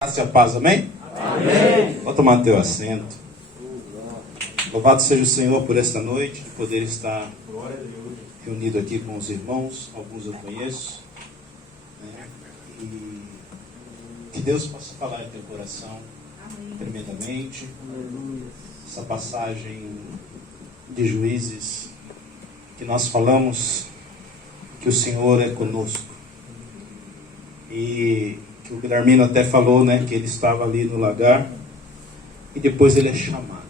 Graça e a paz, amém? Amém. Vou tomar teu assento. Louvado seja o Senhor por esta noite, de poder estar reunido aqui com os irmãos. Alguns eu conheço, né? E que Deus possa falar em teu coração tremendamente. Essa passagem de Juízes que nós falamos que o Senhor é conosco. E que o Guilhermino até falou, né, que ele estava ali no lagar e depois ele é chamado.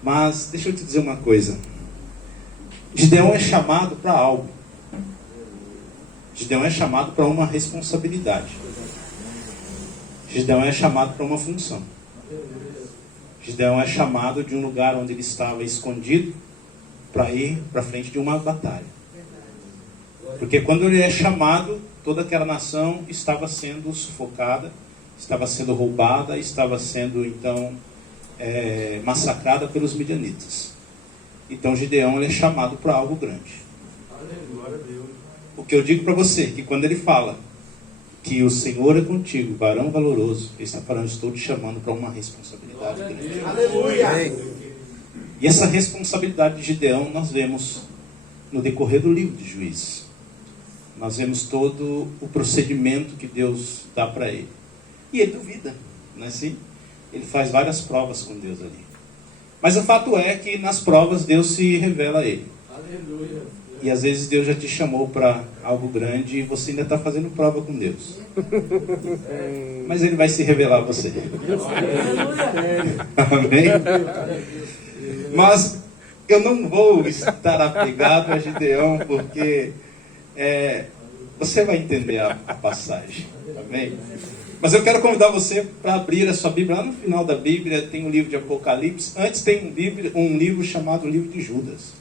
Mas deixa eu te dizer uma coisa. Gideão é chamado para algo. Gideão é chamado para uma responsabilidade. Gideão é chamado para uma função. Gideão é chamado de um lugar onde ele estava escondido para ir para frente de uma batalha. Porque quando ele é chamado, toda aquela nação estava sendo sufocada, estava sendo roubada, estava sendo então massacrada pelos midianitas. Então Gideão ele é chamado para algo grande. O que eu digo para você, que quando ele fala que o Senhor é contigo, varão valoroso, ele está falando, estou te chamando para uma responsabilidade grande. Aleluia. E essa responsabilidade de Gideão nós vemos no decorrer do livro de Juízes. Nós vemos todo o procedimento que Deus dá para ele. E ele duvida, não é assim? Ele faz várias provas com Deus ali. Mas o fato é que nas provas Deus se revela a ele. Aleluia. E às vezes Deus já te chamou para algo grande e você ainda está fazendo prova com Deus. Mas Ele vai se revelar a você. Amém? Mas eu não vou estar apegado a Gideão, porque você vai entender a passagem. Amém? Mas eu quero convidar você para abrir a sua Bíblia. Lá no final da Bíblia tem o livro de Apocalipse. Antes tem um livro chamado Livro de Judas.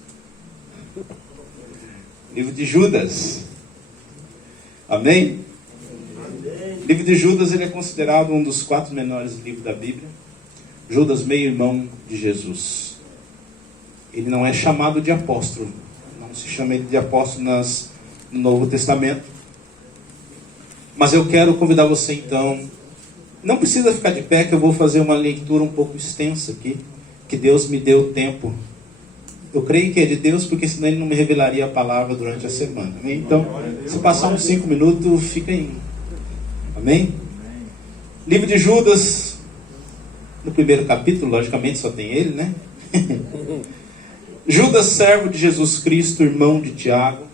Livro de Judas. Amém? O livro de Judas ele é considerado um dos 4 menores livros da Bíblia. Judas, meio-irmão de Jesus. Ele não é chamado de apóstolo. Não se chama ele de apóstolo no Novo Testamento. Mas eu quero convidar você então. Não precisa ficar de pé, que eu vou fazer uma leitura um pouco extensa aqui. Que Deus me deu tempo. Eu creio que é de Deus, porque senão Ele não me revelaria a palavra durante a semana. Amém? Então, se passar uns 5 minutos, fica aí. Amém? Livro de Judas, no primeiro capítulo, logicamente só tem ele, né? Judas, servo de Jesus Cristo, irmão de Tiago,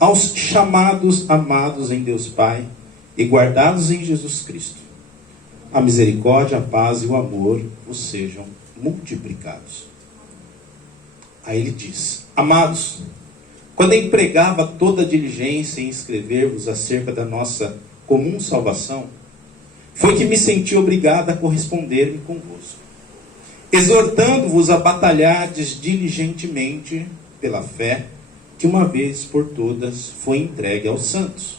aos chamados, amados em Deus Pai e guardados em Jesus Cristo, a misericórdia, a paz e o amor vos sejam multiplicados. Aí ele diz: amados, quando empregava toda a diligência em escrever-vos acerca da nossa comum salvação, foi que me senti obrigado a corresponder-me convosco, exortando-vos a batalhardes diligentemente pela fé que uma vez por todas foi entregue aos santos.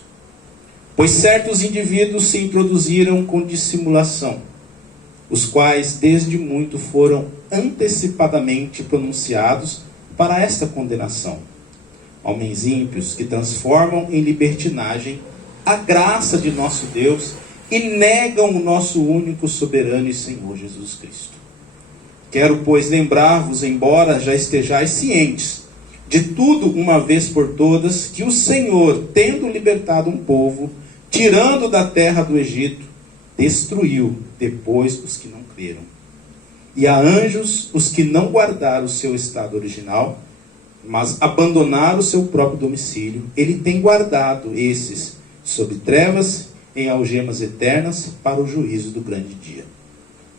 Pois certos indivíduos se introduziram com dissimulação, os quais desde muito foram antecipadamente pronunciados para esta condenação. Homens ímpios que transformam em libertinagem a graça de nosso Deus e negam o nosso único soberano e Senhor Jesus Cristo. Quero, pois, lembrar-vos, embora já estejais cientes de tudo uma vez por todas, que o Senhor, tendo libertado um povo, tirando da terra do Egito, destruiu depois os que não creram. E a anjos os que não guardaram o seu estado original, mas abandonaram o seu próprio domicílio. Ele tem guardado esses sob trevas em algemas eternas para o juízo do grande dia.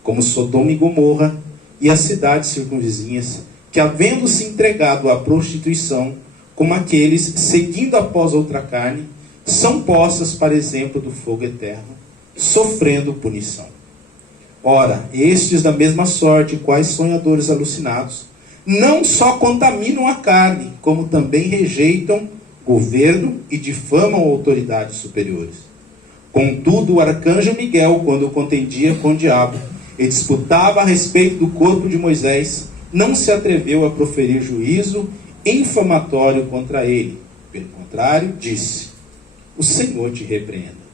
Como Sodoma e Gomorra e as cidades circunvizinhas, que havendo se entregado à prostituição, como aqueles seguindo após outra carne, são postas para exemplo do fogo eterno, sofrendo punição. Ora, estes da mesma sorte, quais sonhadores alucinados, não só contaminam a carne, como também rejeitam governo e difamam autoridades superiores. Contudo, o arcanjo Miguel, quando contendia com o diabo e disputava a respeito do corpo de Moisés, não se atreveu a proferir juízo infamatório contra ele. Pelo contrário, disse: o Senhor te repreenda.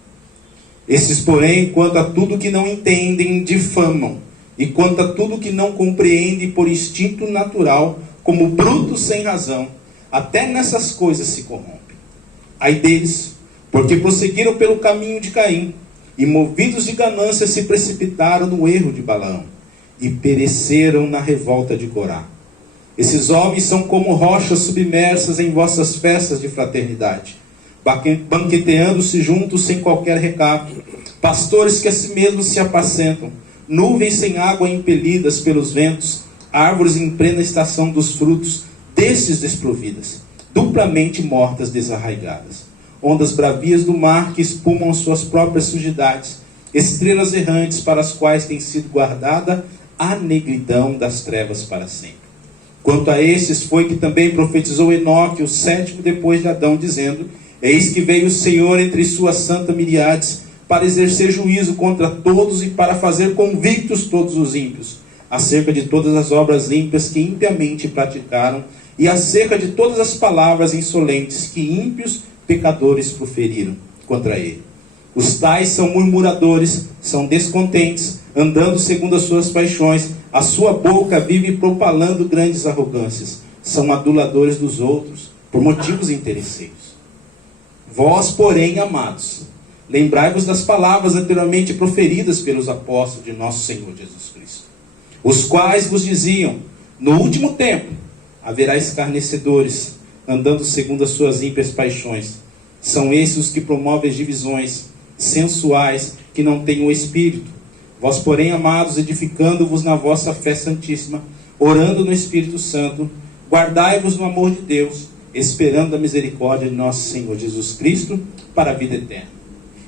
Esses, porém, quanto a tudo que não entendem, difamam, e quanto a tudo que não compreendem por instinto natural, como brutos sem razão, até nessas coisas se corrompem. Ai deles, porque prosseguiram pelo caminho de Caim, e movidos de ganância se precipitaram no erro de Balaão, e pereceram na revolta de Corá. Esses homens são como rochas submersas em vossas festas de fraternidade, banqueteando-se juntos sem qualquer recado, pastores que a si mesmos se apacentam, nuvens sem água impelidas pelos ventos, árvores em plena estação dos frutos, destes desprovidas, duplamente mortas, desarraigadas, ondas bravias do mar que espumam suas próprias sujidades, estrelas errantes para as quais tem sido guardada a negridão das trevas para sempre. Quanto a esses foi que também profetizou Enoque, o sétimo depois de Adão, dizendo: eis que veio o Senhor entre suas santas miríades, para exercer juízo contra todos e para fazer convictos todos os ímpios, acerca de todas as obras ímpias que impiamente praticaram, e acerca de todas as palavras insolentes que ímpios pecadores proferiram contra ele. Os tais são murmuradores, são descontentes, andando segundo as suas paixões, a sua boca vive propalando grandes arrogâncias, são aduladores dos outros, por motivos interesseiros. Vós, porém, amados, lembrai-vos das palavras anteriormente proferidas pelos apóstolos de nosso Senhor Jesus Cristo, os quais vos diziam: no último tempo haverá escarnecedores, andando segundo as suas ímpias paixões. São esses os que promovem divisões, sensuais, que não têm o Espírito. Vós, porém, amados, edificando-vos na vossa fé santíssima, orando no Espírito Santo, guardai-vos no amor de Deus, esperando a misericórdia de nosso Senhor Jesus Cristo para a vida eterna.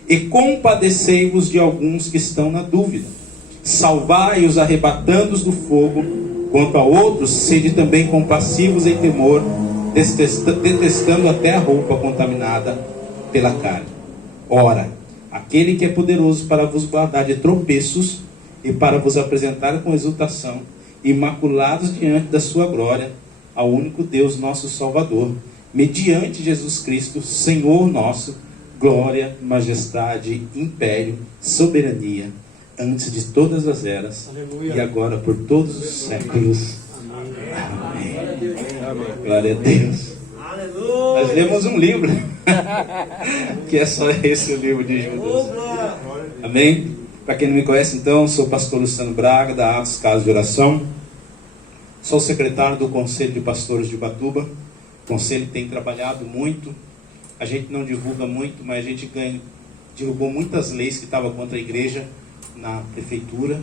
E compadecei-vos de alguns que estão na dúvida. Salvai-os, arrebatando-os do fogo. Quanto a outros, sede também compassivos em temor, detestando até a roupa contaminada pela carne. Ora, aquele que é poderoso para vos guardar de tropeços e para vos apresentar com exultação, imaculados diante da sua glória, ao único Deus nosso Salvador, mediante Jesus Cristo, Senhor nosso, glória, majestade, império, soberania, antes de todas as eras, aleluia, e agora por todos os séculos. Amém. Amém. Glória a Deus. Aleluia. Nós lemos um livro, que é só esse o livro de Judas. Amém? Para quem não me conhece, então, sou o pastor Luciano Braga, da Atos Casa de Oração. Sou secretário do Conselho de Pastores de Ubatuba. O Conselho tem trabalhado muito. A gente não divulga muito, mas a gente derrubou muitas leis que estavam contra a igreja na prefeitura,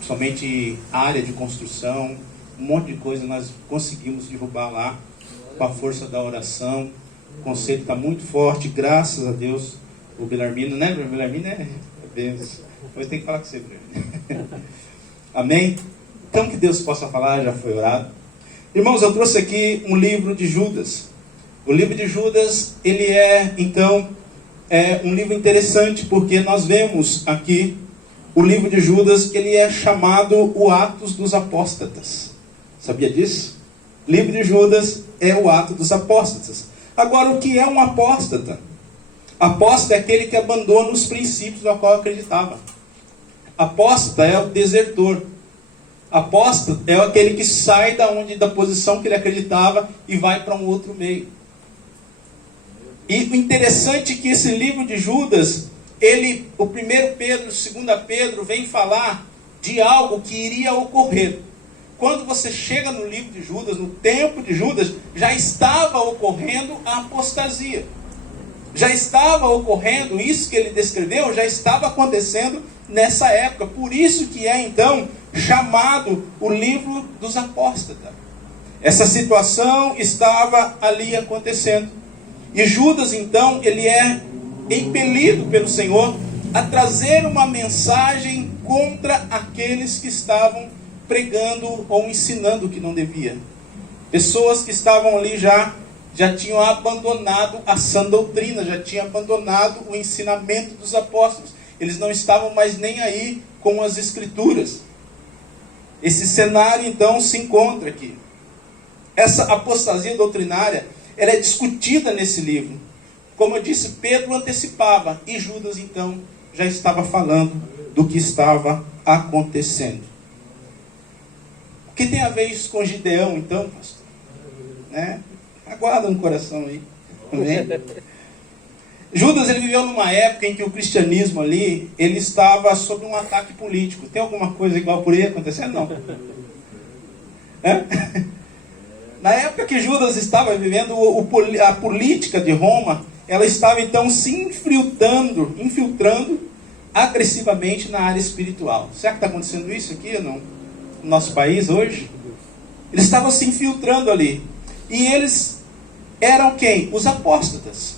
somente área de construção, um monte de coisa nós conseguimos derrubar lá com a força da oração. O conselho está muito forte, graças a Deus. O Belarmino, né? O Belarmino é Deus. Depois tem que falar com você, Belarmino. Amém? Então que Deus possa falar, já foi orado. Irmãos, eu trouxe aqui um livro de Judas. O livro de Judas, ele é um livro interessante, porque nós vemos aqui o livro de Judas, ele é chamado o Atos dos Apóstatas. Sabia disso? O livro de Judas é o Ato dos Apóstatas. Agora, o que é um apóstata? Apóstata é aquele que abandona os princípios no qual acreditava. Apóstata é o desertor. Apóstata é aquele que sai da posição que ele acreditava e vai para um outro meio. E o interessante é que esse livro de Judas, o 1 Pedro, o 2 Pedro, vem falar de algo que iria ocorrer. Quando você chega no livro de Judas, no tempo de Judas, já estava ocorrendo a apostasia. Já estava ocorrendo, isso que ele descreveu, já estava acontecendo nessa época. Por isso que é então chamado o livro dos apóstatas. Essa situação estava ali acontecendo. E Judas então, ele é impelido pelo Senhor a trazer uma mensagem contra aqueles que estavam pregando ou ensinando o que não devia. Pessoas que estavam ali já tinham abandonado a sã doutrina, já tinham abandonado o ensinamento dos apóstolos. Eles não estavam mais nem aí com as escrituras. Esse cenário então se encontra aqui. Essa apostasia doutrinária, ela é discutida nesse livro. Como eu disse, Pedro antecipava e Judas então já estava falando do que estava acontecendo. O que tem a ver isso com Gideão, então, pastor? Né? Aguarda no coração aí. Amém? Judas, ele viveu numa época em que o cristianismo ali, ele estava sob um ataque político. Tem alguma coisa igual por aí acontecendo? Não. Na época que Judas estava vivendo, a política de Roma, ela estava então se infiltrando agressivamente na área espiritual. Será que está acontecendo isso aqui no nosso país hoje? Eles estavam se infiltrando ali. E eles eram quem? Os apóstatas.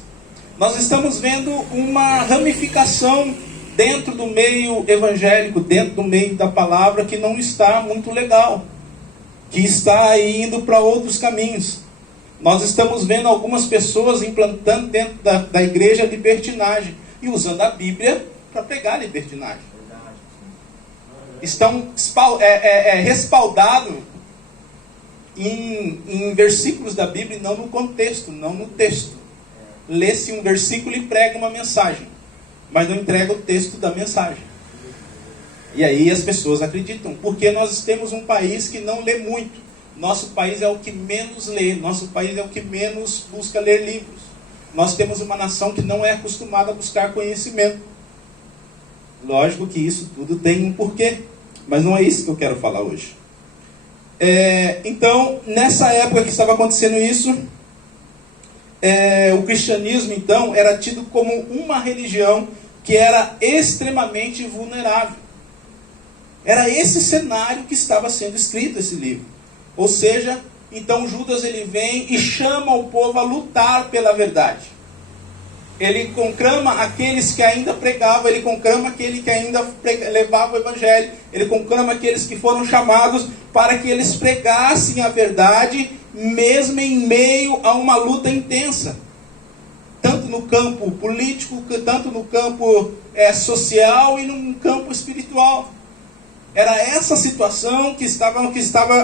Nós estamos vendo uma ramificação dentro do meio evangélico, dentro do meio da palavra, que não está muito legal, que está indo para outros caminhos. Nós estamos vendo algumas pessoas implantando dentro da igreja libertinagem e usando a Bíblia para pregar a libertinagem. Estão respaldados em versículos da Bíblia, não no contexto, não no texto. Lê-se um versículo e prega uma mensagem, mas não entrega o texto da mensagem. E aí as pessoas acreditam, porque nós temos um país que não lê muito. Nosso país é o que menos lê, nosso país é o que menos busca ler livros. Nós temos uma nação que não é acostumada a buscar conhecimento. Lógico que isso tudo tem um porquê, mas não é isso que eu quero falar hoje. Então, nessa época que estava acontecendo isso, o cristianismo então era tido como uma religião que era extremamente vulnerável. Era esse cenário que estava sendo escrito esse livro. Ou seja, então Judas ele vem e chama o povo a lutar pela verdade. Ele conclama aqueles que ainda pregavam, ele conclama aquele que ainda levava o evangelho, ele conclama aqueles que foram chamados para que eles pregassem a verdade, mesmo em meio a uma luta intensa. Tanto no campo político, tanto no campo social e no campo espiritual. Era essa situação que estava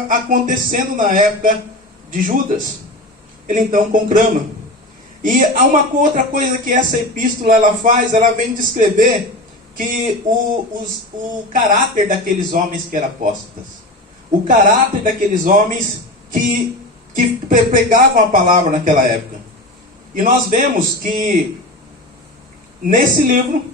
acontecendo na época de Judas. Ele então conclama. E há uma outra coisa que essa epístola ela faz, ela vem descrever que o caráter daqueles homens que eram apóstatas. O caráter daqueles homens que pregavam a palavra naquela época. E nós vemos que nesse livro,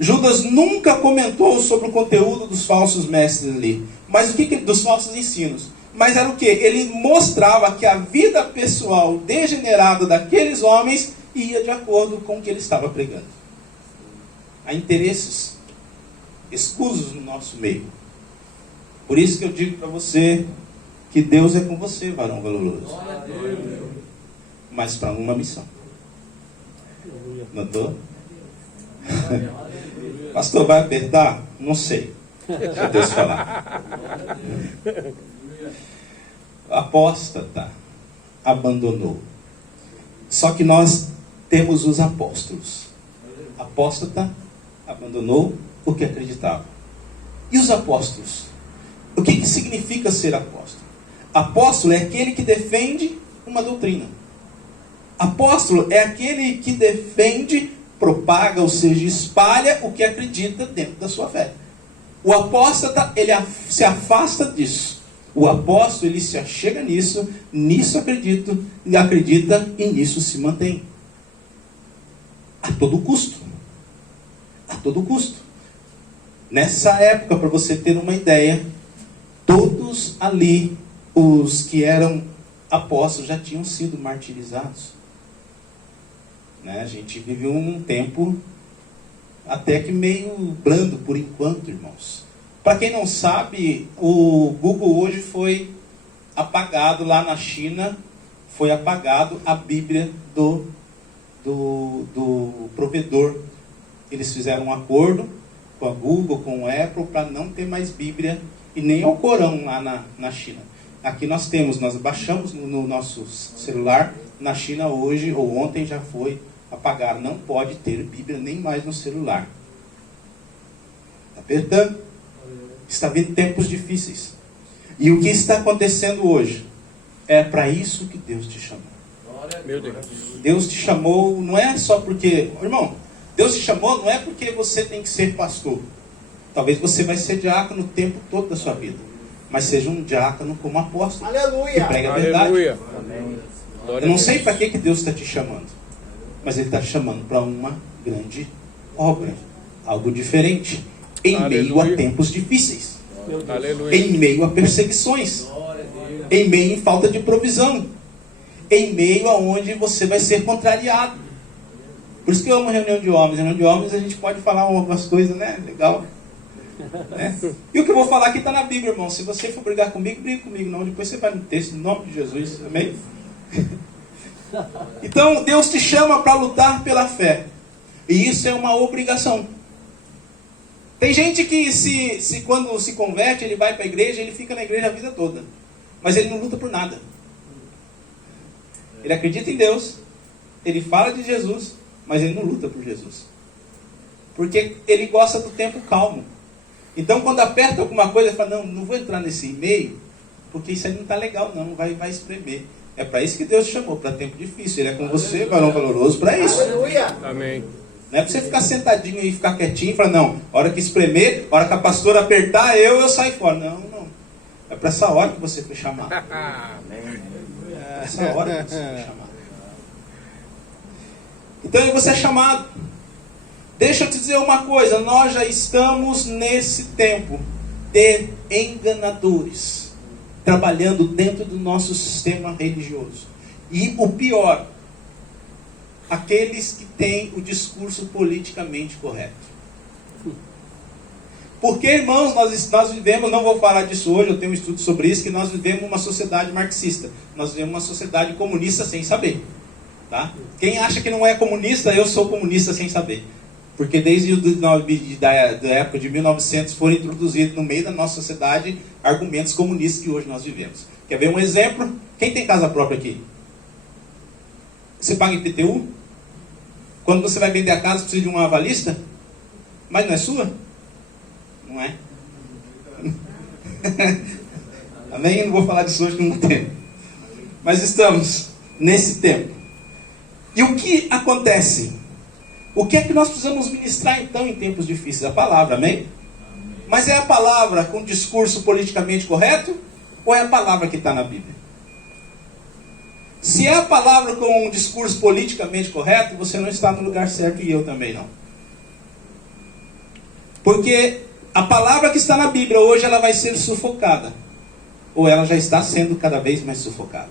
Judas nunca comentou sobre o conteúdo dos falsos mestres ali. Mas o que dos falsos ensinos? Mas era o que? Ele mostrava que a vida pessoal degenerada daqueles homens ia de acordo com o que ele estava pregando. Há interesses escusos no nosso meio. Por isso que eu digo para você que Deus é com você, varão valoroso. Mas para uma missão. Notou? Pastor, vai apertar? Não sei. Deixa Deus falar. Apóstata abandonou. Só que nós temos os apóstolos. Apóstata abandonou porque acreditava. E os apóstolos? O que significa ser apóstolo? Apóstolo é aquele que defende uma doutrina. Apóstolo é aquele que defende, propaga, ou seja, espalha o que acredita dentro da sua fé. O apóstata, ele se afasta disso. O apóstolo, ele se achega nisso acredita e nisso se mantém. A todo custo. A todo custo. Nessa época, para você ter uma ideia, todos ali, os que eram apóstolos, já tinham sido martirizados. Né? A gente vive um tempo até que meio brando por enquanto, irmãos. Para quem não sabe, o Google hoje foi apagado lá na China, foi apagado a Bíblia do provedor. Eles fizeram um acordo com a Google, com a Apple, para não ter mais Bíblia e nem Alcorão lá na China. Aqui nós baixamos no nosso celular, na China hoje, ou ontem já foi apagado. Não pode ter Bíblia nem mais no celular. Está apertando? Está vindo tempos difíceis. E o que está acontecendo hoje? É para isso que Deus te chamou. Meu Deus. Deus te chamou, não é só porque... Irmão, Deus te chamou não é porque você tem que ser pastor. Talvez você vai ser diácono o tempo todo da sua vida. Mas seja um diácono como apóstolo. Aleluia. Que prega a verdade. Aleluia. Eu não sei para que Deus está te chamando. Mas Ele está te chamando para uma grande obra. Algo diferente. Em meio a tempos difíceis. Aleluia. Em meio a perseguições. Em meio a falta de provisão. Em meio a onde você vai ser contrariado. Por isso que eu amo reunião de homens. Reunião de homens a gente pode falar algumas coisas, né? Legal. Né? E o que eu vou falar aqui está na Bíblia, irmão. Se você for brigar comigo, brigue comigo. Não, depois você vai no texto, em nome de Jesus. Amém? Então, Deus te chama para lutar pela fé. E isso é uma obrigação. Tem gente que quando se converte, ele vai para a igreja, ele fica na igreja a vida toda. Mas ele não luta por nada. Ele acredita em Deus, ele fala de Jesus, mas ele não luta por Jesus. Porque ele gosta do tempo calmo. Então quando aperta alguma coisa, ele fala, não vou entrar nesse e-mail, porque isso aí não está legal não, vai espremer. É para isso que Deus te chamou, para tempo difícil. Ele é com você, varão valoroso, para isso. Aleluia. Amém. Não é para você ficar sentadinho e ficar quietinho e falar, não, a hora que espremer, a hora que a pastora apertar, eu saio fora. Não. É para essa hora que você foi chamado. É essa hora que você foi chamado. Então você é chamado. Deixa eu te dizer uma coisa, nós já estamos nesse tempo de enganadores, trabalhando dentro do nosso sistema religioso. E o pior, aqueles que têm o discurso politicamente correto. Porque, irmãos, nós vivemos, não vou falar disso hoje, eu tenho um estudo sobre isso, que nós vivemos uma sociedade marxista. Nós vivemos uma sociedade comunista sem saber. Tá? Quem acha que não é comunista, eu sou comunista sem saber. Porque desde da época de 1900 foram introduzidos no meio da nossa sociedade argumentos comunistas que hoje nós vivemos. Quer ver um exemplo? Quem tem casa própria aqui? Você paga IPTU? Quando você vai vender a casa, precisa de um avalista? Mas não é sua? Não é? Amém? Eu não vou falar disso hoje que não tem tempo. Mas estamos nesse tempo. E o que acontece? O que é que nós precisamos ministrar então em tempos difíceis? A palavra, amém? Mas é a palavra com discurso politicamente correto? Ou é a palavra que está na Bíblia? Se é a palavra com um discurso politicamente correto, você não está no lugar certo e eu também não. Porque a palavra que está na Bíblia hoje ela vai ser sufocada. Ou ela já está sendo cada vez mais sufocada.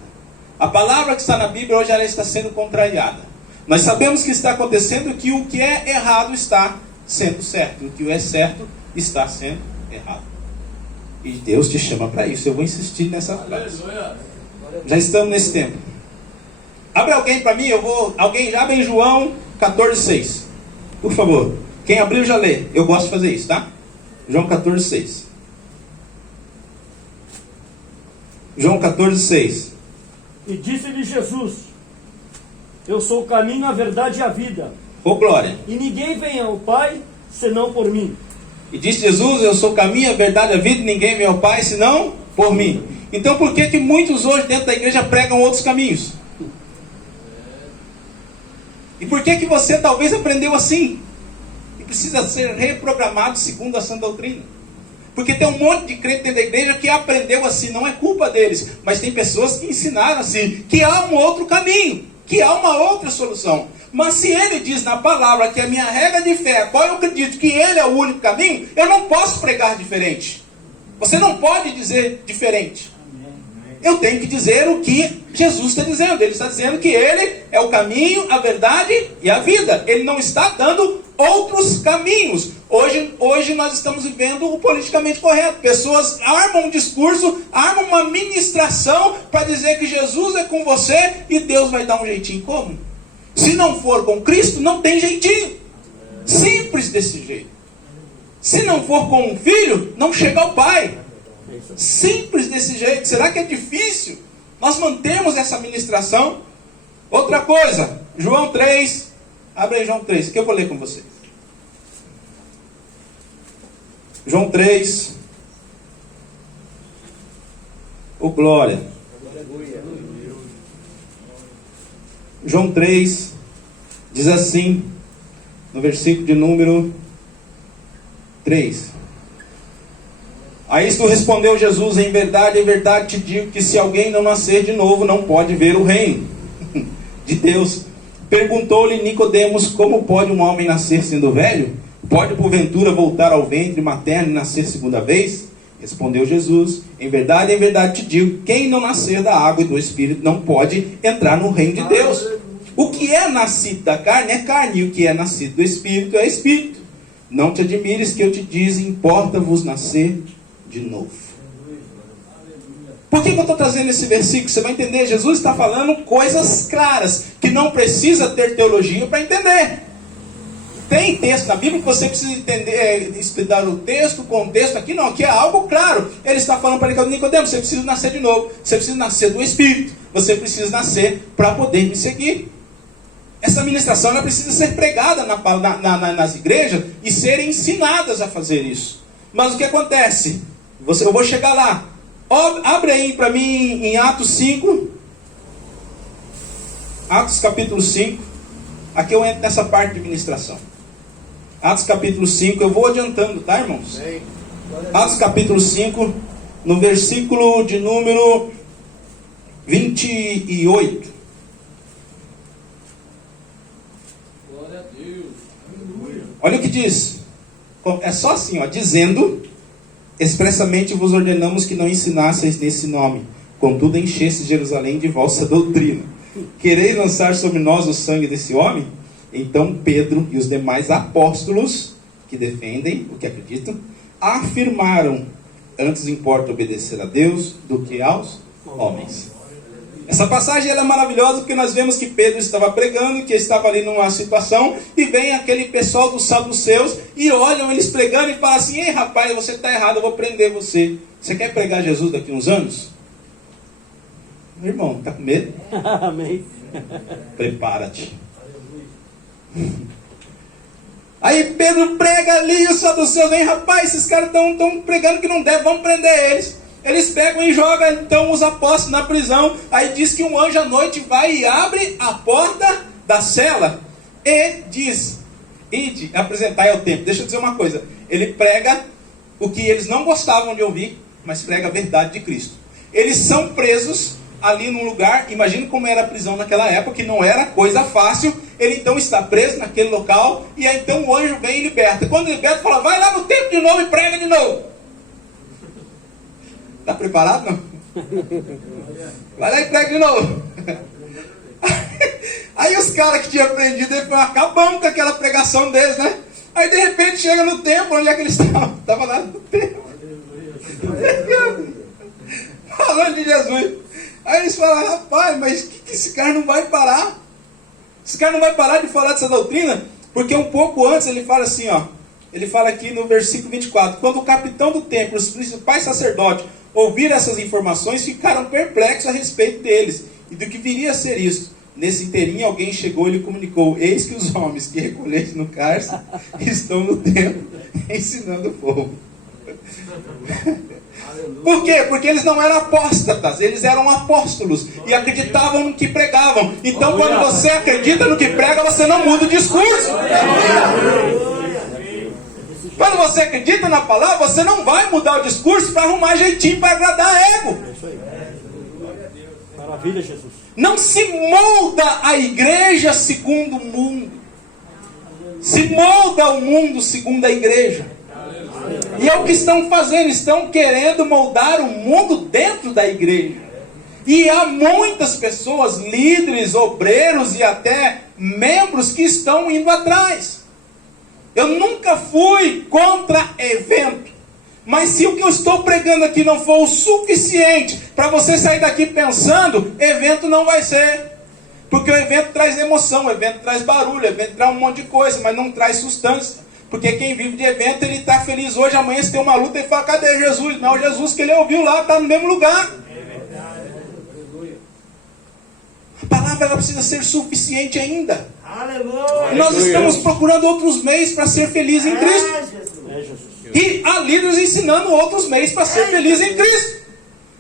A palavra que está na Bíblia hoje ela está sendo contrariada. Nós sabemos que está acontecendo que o que é errado está sendo certo. O que é certo está sendo errado. E Deus te chama para isso. Eu vou insistir nessa frase. Já estamos nesse tempo. Abre alguém para mim. Alguém já abre em João 14,6. Por favor. Quem abriu já lê. Eu gosto de fazer isso, tá? João 14,6. João 14,6. E disse-lhe Jesus: eu sou o caminho, a verdade e a vida. Ô glória. E ninguém vem ao Pai, senão por mim. E disse Jesus, eu sou o caminho, a verdade e a vida, e ninguém vem ao Pai, senão por mim. Então por que muitos hoje dentro da igreja pregam outros caminhos? E por que você talvez aprendeu assim? E precisa ser reprogramado segundo a sã doutrina. Porque tem um monte de crente dentro da igreja que aprendeu assim, não é culpa deles. Mas tem pessoas que ensinaram assim, que há um outro caminho. Que há uma outra solução. Mas se ele diz na palavra que a minha regra de fé, a qual eu acredito que ele é o único caminho, eu não posso pregar diferente. Você não pode dizer diferente. Eu tenho que dizer o que Jesus está dizendo. Ele está dizendo que ele é o caminho, a verdade e a vida. Ele não está dando outros caminhos. Hoje nós estamos vivendo o politicamente correto. Pessoas armam um discurso, armam uma ministração para dizer que Jesus é com você e Deus vai dar um jeitinho. Como? Se não for com Cristo, não tem jeitinho. Simples desse jeito. Se não for com um filho, não chega ao Pai. Simples desse jeito. Será que é difícil nós mantemos essa ministração? Outra coisa, João 3. Abre aí João 3, que eu vou ler com vocês. João 3. Ô glória. João 3 diz assim: no versículo de número 3. A isto respondeu Jesus: em verdade te digo que se alguém não nascer de novo, não pode ver o reino de Deus. Perguntou-lhe Nicodemos: como pode um homem nascer sendo velho? Pode porventura voltar ao ventre materno e nascer segunda vez? Respondeu Jesus: em verdade te digo, quem não nascer da água e do Espírito não pode entrar no reino de Deus. O que é nascido da carne é carne, e o que é nascido do Espírito é Espírito. Não te admires que eu te diz, importa-vos nascer de novo. Por que eu estou trazendo esse versículo? Você vai entender, Jesus está falando coisas claras, que não precisa ter teologia para entender. Tem texto na Bíblia que você precisa entender, estudar o texto, o contexto. Aqui não, aqui é algo claro. Ele está falando para Nicodemos: você precisa nascer de novo, você precisa nascer do Espírito, você precisa nascer para poder me seguir. Essa ministração ela precisa ser pregada nas igrejas e serem ensinadas a fazer isso. Mas o que acontece? Eu vou chegar lá. Abre aí para mim em Atos 5. Atos capítulo 5. Aqui eu entro nessa parte de ministração. Atos capítulo 5. Eu vou adiantando, tá, irmãos? Atos capítulo 5, no versículo de número 28. Glória a Deus. Olha o que diz. É só assim, ó, dizendo: expressamente vos ordenamos que não ensinasseis nesse nome, contudo enchestes Jerusalém de vossa doutrina. Quereis lançar sobre nós o sangue desse homem? Então Pedro e os demais apóstolos, que defendem o que acreditam, afirmaram: antes importa obedecer a Deus do que aos homens. Essa passagem ela é maravilhosa porque nós vemos que Pedro estava pregando, que estava ali numa situação, e vem aquele pessoal dos saduceus e olham eles pregando e falam assim: ei rapaz, você está errado, eu vou prender você. Você quer pregar Jesus daqui uns anos? Meu irmão, está com medo? Amém. Prepara-te. Aí Pedro prega ali, os saduceus vêm: rapaz, esses caras estão pregando que não deve, vamos prender eles. Eles pegam e jogam então os apóstolos na prisão. Aí diz que um anjo à noite vai e abre a porta da cela e diz: ide, apresentai ao templo. Deixa eu dizer uma coisa. Ele prega o que eles não gostavam de ouvir, mas prega a verdade de Cristo. Eles são presos ali num lugar. Imagina como era a prisão naquela época, que não era coisa fácil. Ele então está preso naquele local, e aí então o anjo vem e liberta. Quando liberta, fala: vai lá no templo de novo e prega de novo. Está preparado, não? Vai lá e prega de novo. Aí os caras que tinham aprendido, eles foram acabando com aquela pregação deles, né? Aí de repente chega no templo. Onde é que eles estavam? Estavam lá no templo, falando de Jesus. Aí eles falam: rapaz, mas que esse cara não vai parar? Esse cara não vai parar de falar dessa doutrina? Porque um pouco antes ele fala assim, ó. Ele fala aqui no versículo 24: quando o capitão do templo, os principais sacerdotes, ouviram essas informações, ficaram perplexos a respeito deles e do que viria a ser isso. Nesse inteirinho alguém chegou e lhe comunicou: eis que os homens que recolheis no cárcere estão no templo ensinando o povo. Por quê? Porque eles não eram apóstatas, eles eram apóstolos e acreditavam no que pregavam. Então quando você acredita no que prega, você não muda o discurso. Quando você acredita na palavra, você não vai mudar o discurso para arrumar jeitinho para agradar ego. Maravilha, Jesus. Não se molda a igreja segundo o mundo. Se molda o mundo segundo a igreja. E é o que estão fazendo, estão querendo moldar o mundo dentro da igreja. E há muitas pessoas, líderes, obreiros e até membros que estão indo atrás. Eu nunca fui contra evento. Mas se o que eu estou pregando aqui não for o suficiente para você sair daqui pensando, evento não vai ser. Porque o evento traz emoção, o evento traz barulho, o evento traz um monte de coisa, mas não traz substância. Porque quem vive de evento, ele está feliz hoje, amanhã se tem uma luta, ele fala: cadê Jesus? Não, o Jesus que ele ouviu lá está no mesmo lugar. A palavra ela precisa ser suficiente ainda. Aleluia. Nós estamos procurando outros meios para ser feliz em Cristo. E há líderes ensinando outros meios para ser feliz em Cristo.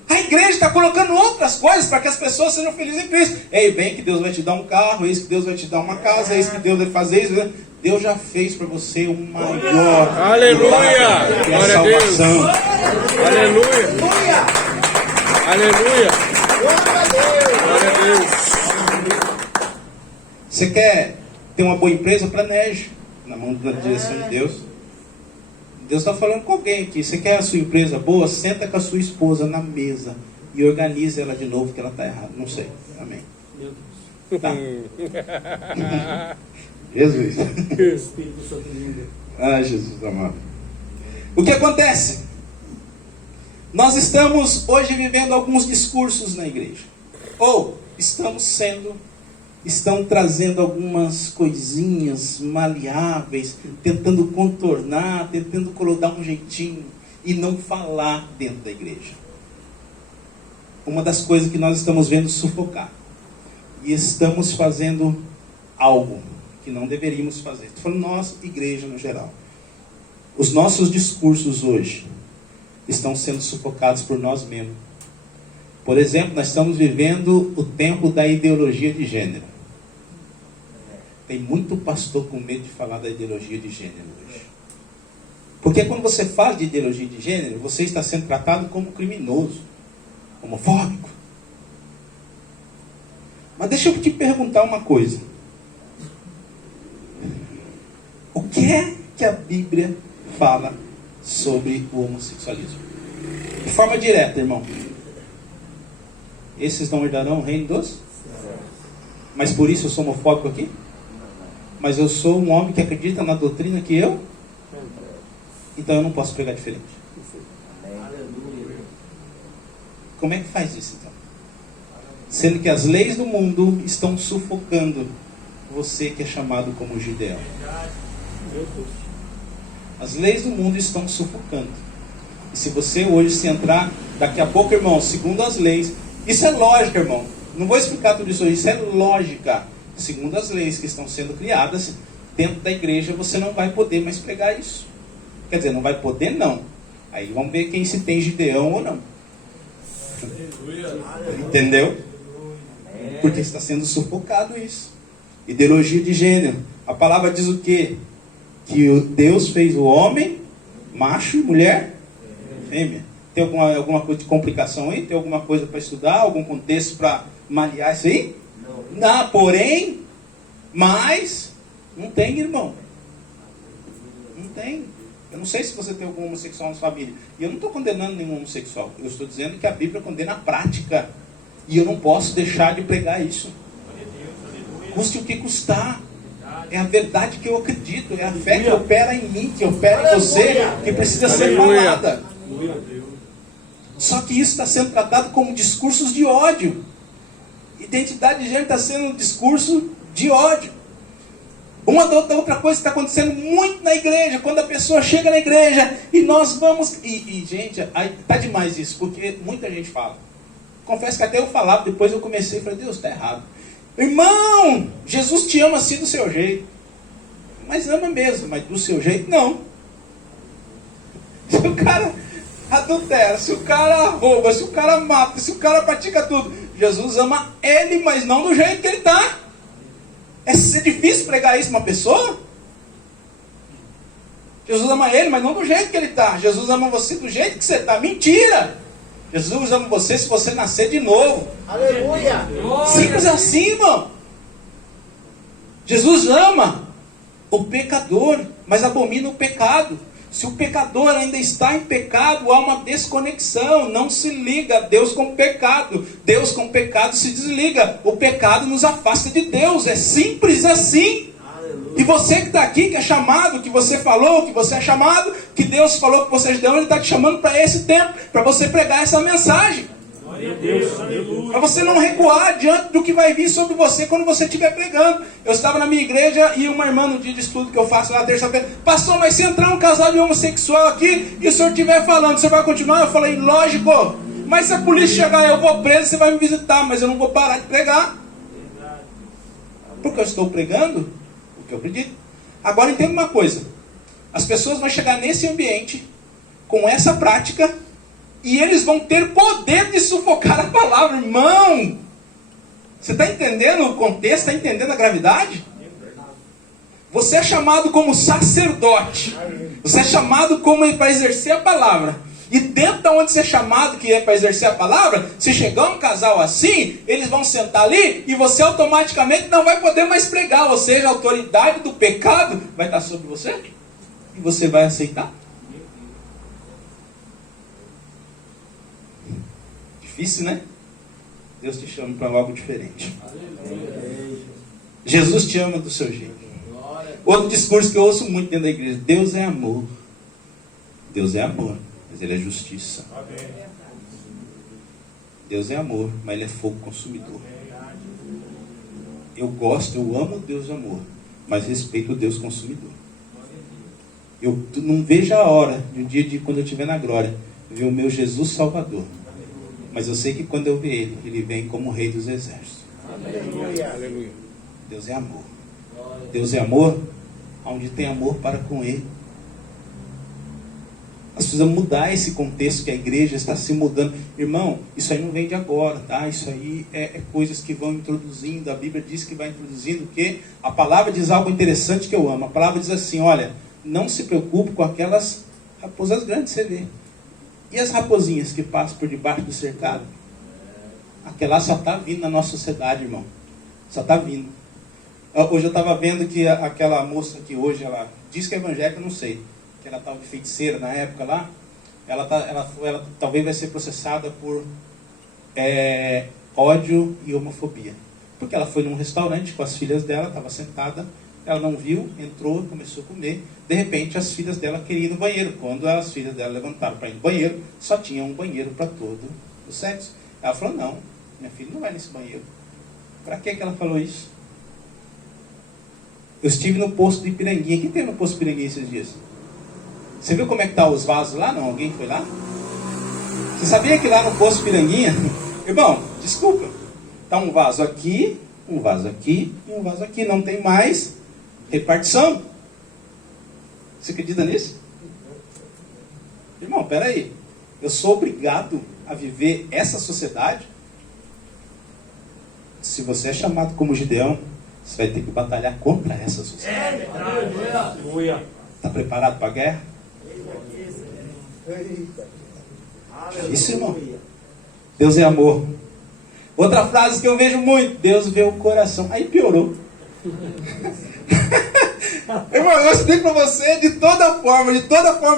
A igreja está colocando outras coisas para que as pessoas sejam felizes em Cristo. Ei, vem que Deus vai te dar um carro, eis que Deus vai te dar uma casa, eis que Deus vai fazer isso. Deus já fez para você o maior. Aleluia! Que é a Glória a Deus! salvação. Aleluia! Aleluia! Glória a Deus! Você quer ter uma boa empresa? Planeje na mão da direção de Deus. Deus está falando com alguém aqui. Você quer a sua empresa boa? Senta com a sua esposa na mesa e organize ela de novo, que ela está errada. Não sei. Amém. Tá. Jesus. Espírito Santo lindo. Ah, Jesus amado. O que acontece? Nós estamos hoje vivendo alguns discursos na igreja. Ou estão trazendo algumas coisinhas maleáveis, tentando contornar, tentando colocar um jeitinho e não falar dentro da igreja. Uma das coisas que nós estamos vendo sufocar. E estamos fazendo algo que não deveríamos fazer. Estou falando nós, igreja no geral. Os nossos discursos hoje estão sendo sufocados por nós mesmos. Por exemplo, nós estamos vivendo o tempo da ideologia de gênero. Tem muito pastor com medo de falar da ideologia de gênero hoje. Porque quando você fala de ideologia de gênero, você está sendo tratado como criminoso, homofóbico. Mas deixa eu te perguntar uma coisa. O que é que a Bíblia fala sobre o homossexualismo? De forma direta, irmão. Esses não herdarão o reino dos? Mas por isso eu sou homofóbico aqui? Mas eu sou um homem que acredita na doutrina que eu? Então eu não posso pregar diferente. Como é que faz isso então? Sendo que as leis do mundo estão sufocando você que é chamado como Gideão. As leis do mundo estão sufocando. E se você hoje se entrar, daqui a pouco, irmão, segundo as leis, isso é lógica, irmão. Não vou explicar tudo isso aí, isso é lógica. Segundo as leis que estão sendo criadas, dentro da igreja você não vai poder mais pregar isso. Quer dizer, não vai poder não. Aí vamos ver quem se tem Gideão ou não. Entendeu? Porque está sendo sufocado isso. Ideologia de gênero. A palavra diz o quê? Que Deus fez o homem, macho e mulher, fêmea. Tem alguma coisa de complicação aí? Tem alguma coisa para estudar? Algum contexto para malear isso aí? Não, porém, mas, não tem, irmão. Não tem. Eu não sei se você tem algum homossexual na sua família. E eu não estou condenando nenhum homossexual. Eu estou dizendo que a Bíblia condena a prática. E eu não posso deixar de pregar isso. Custe o que custar. É a verdade que eu acredito. É a fé que opera em mim, que opera em você, que precisa ser falada. Só que isso está sendo tratado como discursos de ódio. Identidade de gênero está sendo um discurso de ódio. Uma outra coisa que está acontecendo muito na igreja, quando a pessoa chega na igreja e nós vamos... E gente, está demais isso, porque muita gente fala. Confesso que até eu falava, depois eu comecei e falei, Deus, está errado. Irmão, Jesus te ama assim do seu jeito. Mas ama mesmo, mas do seu jeito não. Se o cara adultera, se o cara rouba, se o cara mata, se o cara pratica tudo, Jesus ama ele, mas não do jeito que ele está. É difícil pregar isso para uma pessoa? Jesus ama ele, mas não do jeito que ele está. Jesus ama você do jeito que você está. Mentira! Jesus ama você se você nascer de novo. Aleluia! Simples assim, irmão. Jesus ama o pecador, mas abomina o pecado. Se o pecador ainda está em pecado, há uma desconexão. Não se liga Deus com o pecado. Deus com o pecado se desliga. O pecado nos afasta de Deus. É simples assim. Aleluia. E você que está aqui, que é chamado, que você falou, que você é chamado, que Deus falou que você é Gideão, Ele está te chamando para esse tempo, para você pregar essa mensagem. Para você não recuar diante do que vai vir sobre você quando você estiver pregando. Eu estava na minha igreja e uma irmã no dia de estudo que eu faço lá terça-feira, pastor, mas se entrar um casal de homossexual aqui e o senhor estiver falando, você vai continuar? Eu falei, lógico, mas se a polícia chegar eu vou preso, você vai me visitar, mas eu não vou parar de pregar. Porque eu estou pregando o que eu acredito. Agora entenda uma coisa, as pessoas vão chegar nesse ambiente com essa prática e eles vão ter poder de sufocar a palavra. Irmão, você está entendendo o contexto? Está entendendo a gravidade? Você é chamado como sacerdote. Você é chamado como para exercer a palavra. E dentro de onde você é chamado, que é para exercer a palavra, se chegar um casal assim, eles vão sentar ali e você automaticamente não vai poder mais pregar. Ou seja, a autoridade do pecado vai estar sobre você. E você vai aceitar. Difícil, né? Deus te chama para algo diferente. Jesus te ama do seu jeito. Outro discurso que eu ouço muito dentro da igreja: Deus é amor. Deus é amor, mas Ele é justiça. Deus é amor, mas Ele é fogo consumidor. Eu amo Deus amor, mas respeito o Deus consumidor. Eu não vejo a hora do dia de quando eu estiver na glória ver o meu Jesus Salvador. Mas eu sei que quando eu ver Ele, Ele vem como Rei dos Exércitos. Aleluia. Deus é amor. Deus é amor onde tem amor para com Ele. Nós precisamos mudar esse contexto que a igreja está se mudando. Irmão, isso aí não vem de agora, tá? Isso aí é coisas que vão introduzindo. A Bíblia diz que vai introduzindo, que a palavra diz algo interessante que eu amo. A palavra diz assim: olha, não se preocupe com aquelas raposas grandes, você vê. E as raposinhas que passam por debaixo do cercado? Aquela só está vindo na nossa sociedade, irmão. Só está vindo. Hoje eu estava vendo que aquela moça que hoje ela diz que é evangélica, eu não sei. Que ela estava de feiticeira na época lá. Ela talvez vai ser processada por ódio e homofobia. Porque ela foi num restaurante com as filhas dela, estava sentada. Ela não viu, entrou, começou a comer. De repente, as filhas dela queriam ir no banheiro. Quando as filhas dela levantaram para ir no banheiro, só tinha um banheiro para todo o sexo. Ela falou: não, minha filha não vai nesse banheiro. Para que ela falou isso? Eu estive no posto de Piranguinha. Quem teve no posto de Piranguinha esses dias? Você viu como é que estão os vasos lá? Não? Alguém foi lá? Você sabia que lá no posto de Piranguinha... Irmão, desculpa. Está um vaso aqui e um vaso aqui. Não tem mais repartição. Você acredita nisso? Irmão, peraí. Eu sou obrigado a viver essa sociedade? Se você é chamado como Gideão, você vai ter que batalhar contra essa sociedade. Está preparado para a guerra? Isso, irmão. Deus é amor. Outra frase que eu vejo muito: Deus vê o coração. Aí piorou. Irmão, eu explico para você de toda forma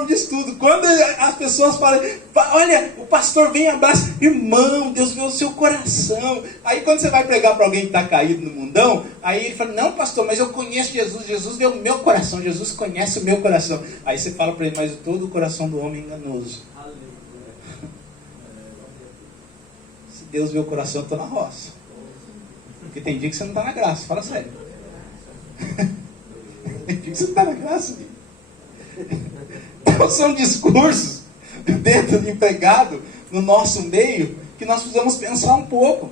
de estudo. Quando as pessoas falam: olha, o pastor vem e abraça. Irmão, Deus vê o seu coração. Aí quando você vai pregar para alguém que está caído no mundão, aí ele fala: não, pastor, mas eu conheço Jesus. Jesus vê o meu coração. Jesus conhece o meu coração. Aí você fala para ele: mas todo o coração do homem é enganoso. Se Deus vê o coração, eu estou na roça. Porque tem dia que você não está na graça. Fala sério. Tem dia que você não está na graça. Então são discursos dentro de empregado, no nosso meio, que nós precisamos pensar um pouco.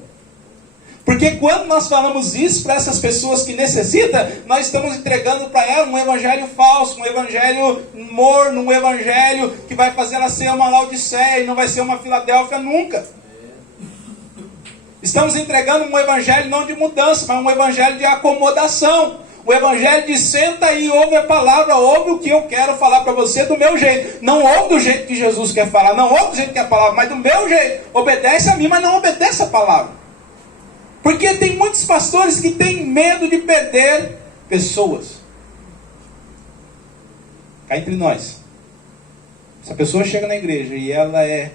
Porque quando nós falamos isso para essas pessoas que necessitam, nós estamos entregando para ela um evangelho falso, um evangelho morno, um evangelho que vai fazer ela ser uma Laodiceia e não vai ser uma Filadélfia nunca. Estamos entregando um evangelho não de mudança, mas um evangelho de acomodação. O evangelho de senta aí, ouve a palavra, ouve o que eu quero falar para você do meu jeito. Não ouve do jeito que Jesus quer falar, não ouve do jeito que é a palavra, mas do meu jeito. Obedece a mim, mas não obedece a palavra. Porque tem muitos pastores que têm medo de perder pessoas. Cá entre nós. Se a pessoa chega na igreja e ela é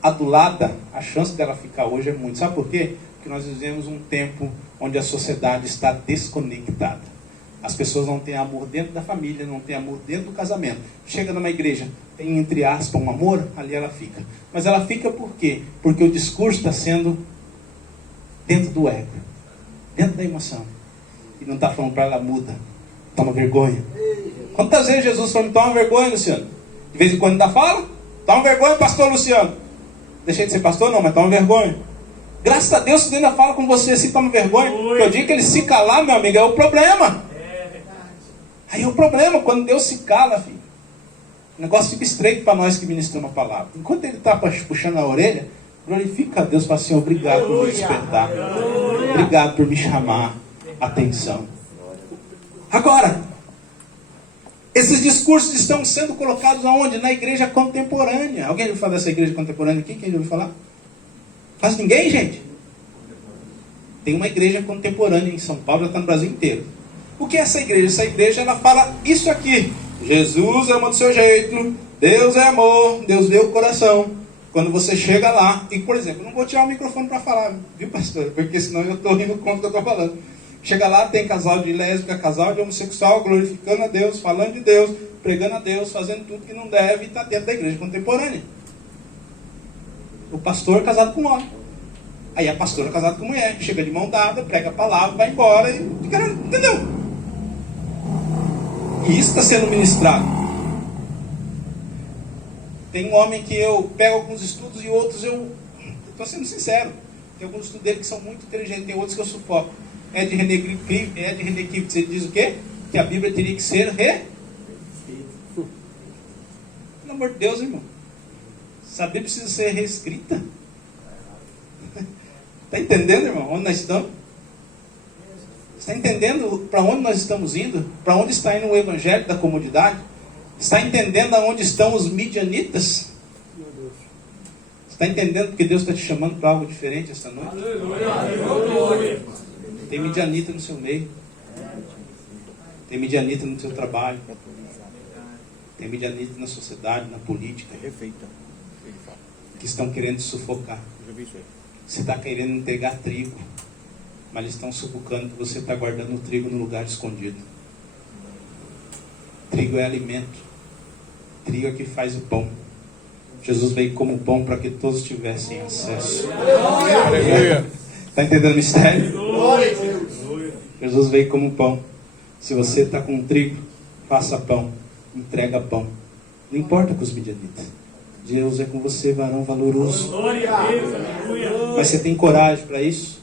adulada, a chance dela ficar hoje é muito. Sabe por quê? Porque nós vivemos um tempo onde a sociedade está desconectada. As pessoas não têm amor dentro da família, não têm amor dentro do casamento. Chega numa igreja, tem entre aspas um amor, ali ela fica. Mas ela fica por quê? Porque o discurso está sendo dentro do ego, dentro da emoção. E não está falando para ela: muda, toma vergonha. Quantas vezes Jesus falou: toma vergonha, Luciano? De vez em quando ainda fala: toma vergonha, pastor Luciano. Deixei de ser pastor? Não, mas toma vergonha. Graças a Deus, se ainda fala com você assim: toma vergonha. Porque o dia que ele se calar, meu amigo, é o problema. É verdade. Aí é o problema, quando Deus se cala, filho. O negócio fica estreito para nós que ministramos a palavra. Enquanto ele está puxando a orelha, glorifica a Deus, fala assim: obrigado por me despertar. Obrigado por me chamar a atenção. Agora, esses discursos estão sendo colocados aonde? Na igreja contemporânea. Alguém ouviu falar dessa igreja contemporânea aqui? Quem já ouviu falar? Quase ninguém, gente. Tem uma igreja contemporânea em São Paulo, já está no Brasil inteiro. O que é essa igreja? Essa igreja, ela fala isso aqui. Jesus ama do seu jeito, Deus é amor, Deus vê o coração. Quando você chega lá, e por exemplo, não vou tirar o microfone para falar, viu pastor? Porque senão eu estou rindo contra o que eu estou falando. Chega lá, tem casal de lésbica, casal de homossexual, glorificando a Deus, falando de Deus, pregando a Deus, fazendo tudo que não deve, e está dentro da igreja contemporânea. O pastor casado com homem. Aí a pastora casada com mulher, chega de mão dada, prega a palavra, vai embora, e entendeu? E isso está sendo ministrado. Tem um homem que eu pego alguns estudos e outros eu estou sendo sincero. Tem alguns estudos dele que são muito inteligentes, tem outros que eu sufoco. Ed René Kivitz, ele diz o quê? Que a Bíblia teria que ser Pelo amor de Deus, irmão. A Bíblia precisa ser reescrita. Está entendendo, irmão? Onde nós estamos? Está entendendo para onde nós estamos indo? Para onde está indo o evangelho da comodidade? Está entendendo aonde estão os midianitas? Está entendendo porque Deus está te chamando para algo diferente esta noite? Tem midianita no seu meio. Tem midianita no seu trabalho. Tem midianita na sociedade, na política. Que estão querendo te sufocar. Você está querendo entregar trigo, mas eles estão sufocando que você está guardando o trigo no lugar escondido. Trigo é alimento. Trigo é que faz o pão. Jesus veio como pão para que todos tivessem acesso. Está entendendo o mistério? Jesus veio como pão. Se você está com trigo, faça pão. Entrega pão. Não importa com os midianitas. Deus é com você, varão valoroso. Mas você tem coragem para isso?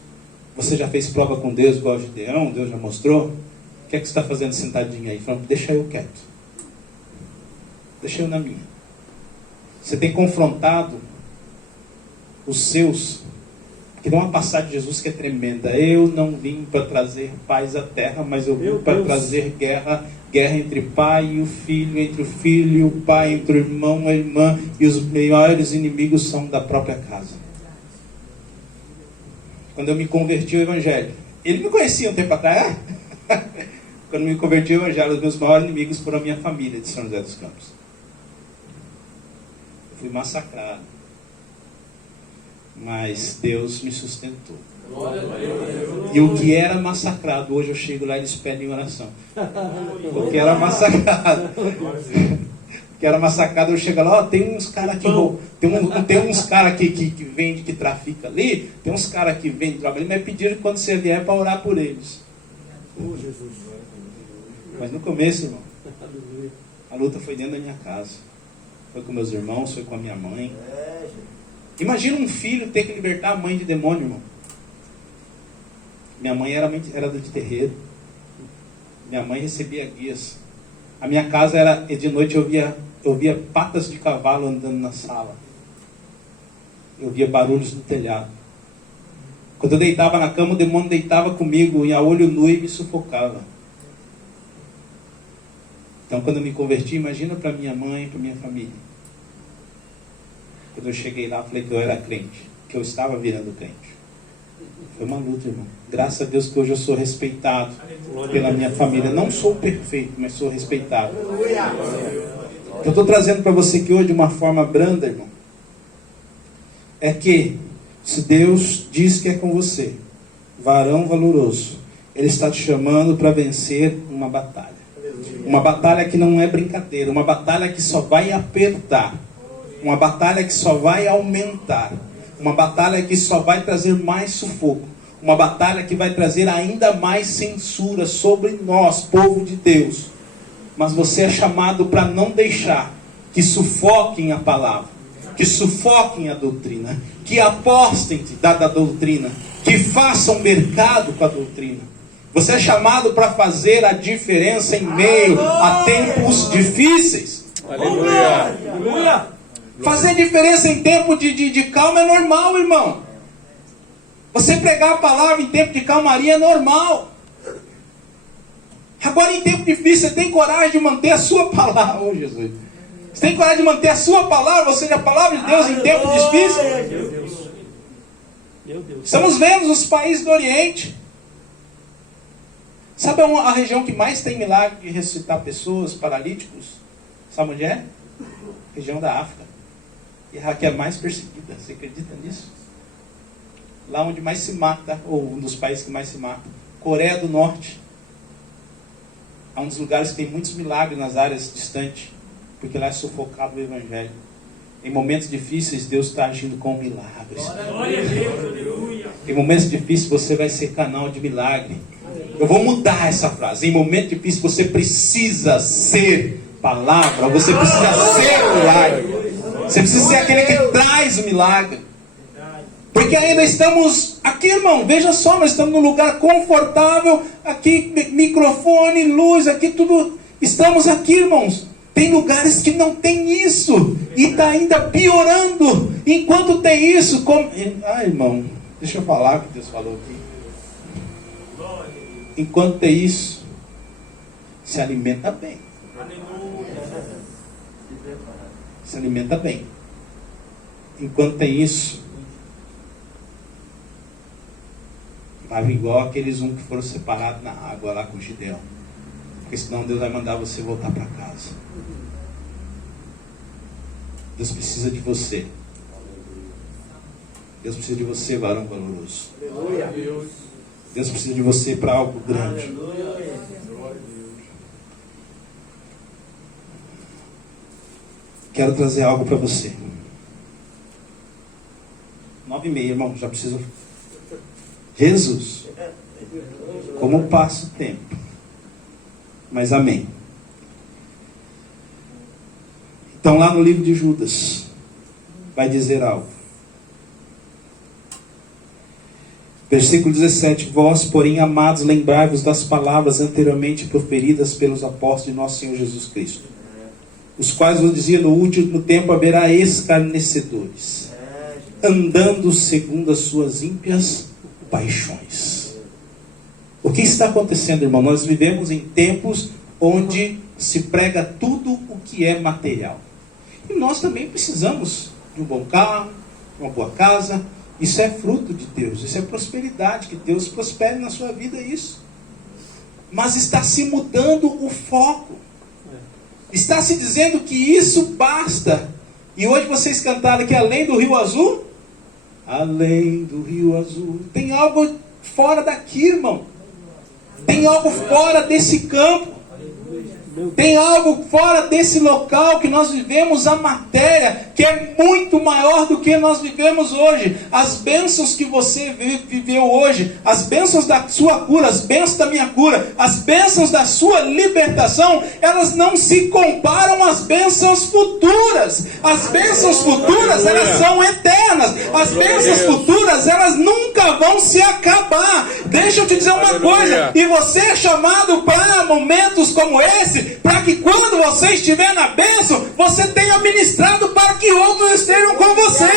Você já fez prova com Deus igual o Gideão? Deus já mostrou? O que é que você está fazendo sentadinho aí? Falando, deixa eu quieto. Deixa eu na minha. Você tem confrontado os seus. Porque tem uma passagem de Jesus que é tremenda. Eu não vim para trazer paz à terra, mas eu vim para trazer guerra. Guerra entre pai e o filho, entre o filho e o pai, entre o irmão e a irmã. E os maiores inimigos são da própria casa. Quando eu me converti ao evangelho, ele me conhecia um tempo atrás. Quando eu me converti ao evangelho, os meus maiores inimigos foram a minha família de São José dos Campos. Eu fui massacrado. Mas Deus me sustentou. E o que era massacrado, hoje eu chego lá e eles pedem oração. O que era massacrado. O que era massacrado, eu chego lá, tem uns caras que tem uns caras que vende, que trafica ali, tem uns caras que vendem, trabalham, mas pediram quando você vier para orar por eles. Mas no começo, irmão, a luta foi dentro da minha casa. Foi com meus irmãos, foi com a minha mãe. Imagina um filho ter que libertar a mãe de demônio, irmão. Minha mãe era de terreiro. Minha mãe recebia guias. A minha casa era, de noite eu via patas de cavalo andando na sala. Eu via barulhos no telhado. Quando eu deitava na cama, o demônio deitava comigo e a olho nu e me sufocava. Então quando eu me converti, imagina para minha mãe, para minha família. Quando eu cheguei lá, falei que eu era crente, que eu estava virando crente. Foi uma luta, irmão. Graças a Deus que hoje eu sou respeitado pela minha família. Não sou perfeito, mas sou respeitado. Eu estou trazendo para você que hoje, de uma forma branda, irmão, é que se Deus diz que é com você, varão valoroso, Ele está te chamando para vencer uma batalha. Uma batalha que não é brincadeira, uma batalha que só vai apertar. Uma batalha que só vai aumentar. Uma batalha que só vai trazer mais sufoco. Uma batalha que vai trazer ainda mais censura sobre nós, povo de Deus. Mas você é chamado para não deixar que sufoquem a palavra, que sufoquem a doutrina, que apostem da doutrina, que façam mercado com a doutrina. Você é chamado para fazer a diferença em meio a tempos difíceis. Aleluia! Aleluia! Fazer diferença em tempo de calma é normal, irmão. Você pregar a palavra em tempo de calmaria é normal. Agora, em tempo difícil, você tem coragem de manter a sua palavra. Oh, Jesus. Você tem coragem de manter a sua palavra, ou seja, a palavra de Deus em tempo difícil? Meu Deus. Estamos vendo os países do Oriente. Sabe a região que mais tem milagre de ressuscitar pessoas, paralíticos? Sabe onde é? Região da África. E a que é mais perseguida. Você acredita nisso? Lá onde mais se mata, ou um dos países que mais se mata. Coreia do Norte. É um dos lugares que tem muitos milagres nas áreas distantes. Porque lá é sufocado o Evangelho. Em momentos difíceis, Deus está agindo com milagres. Em momentos difíceis, você vai ser canal de milagre. Eu vou mudar essa frase. Em momentos difíceis, você precisa ser palavra. Você precisa ser o milagre. Você precisa ser aquele que traz o milagre. Porque ainda estamos aqui, irmão. Veja só, nós estamos num lugar confortável. Aqui, microfone, luz, aqui tudo. Estamos aqui, irmãos. Tem lugares que não tem isso. E está ainda piorando. Enquanto tem isso, como... irmão, deixa eu falar o que Deus falou aqui. Enquanto tem isso, se alimenta bem. Se alimenta bem. Enquanto tem isso, vai igual aqueles que foram separados na água lá com Gideão. Porque senão Deus vai mandar você voltar para casa. Deus precisa de você. Deus precisa de você, varão valoroso. Deus precisa de você para algo grande. Quero trazer algo para você. 9h30, irmão, já preciso. Jesus, como passa o tempo. Mas amém. Então lá no livro de Judas, vai dizer algo. Versículo 17. Vós, porém, amados, lembrai-vos das palavras anteriormente proferidas pelos apóstolos de nosso Senhor Jesus Cristo, os quais vos dizia: no último tempo haverá escarnecedores, andando segundo as suas ímpias paixões. O que está acontecendo, irmão? Nós vivemos em tempos onde se prega tudo o que é material. E nós também precisamos de um bom carro, uma boa casa. Isso é fruto de Deus, isso é prosperidade, que Deus prospere na sua vida, isso. Mas está se mudando o foco. Está se dizendo que isso basta. E hoje vocês cantaram que além do Rio Azul, além do Rio Azul, tem algo fora daqui, irmão. Tem algo fora desse campo. Tem algo fora desse local que nós vivemos, a matéria, que é muito maior do que nós vivemos hoje. As bênçãos que você viveu hoje, as bênçãos da sua cura, as bênçãos da minha cura, as bênçãos da sua libertação, elas não se comparam às bênçãos futuras. As bênçãos futuras, elas são eternas. As bênçãos futuras, elas nunca vão se acabar. Deixa eu te dizer uma coisa, e você é chamado para momentos como esse, para que quando você estiver na bênção, você tenha ministrado para que outros estejam com você.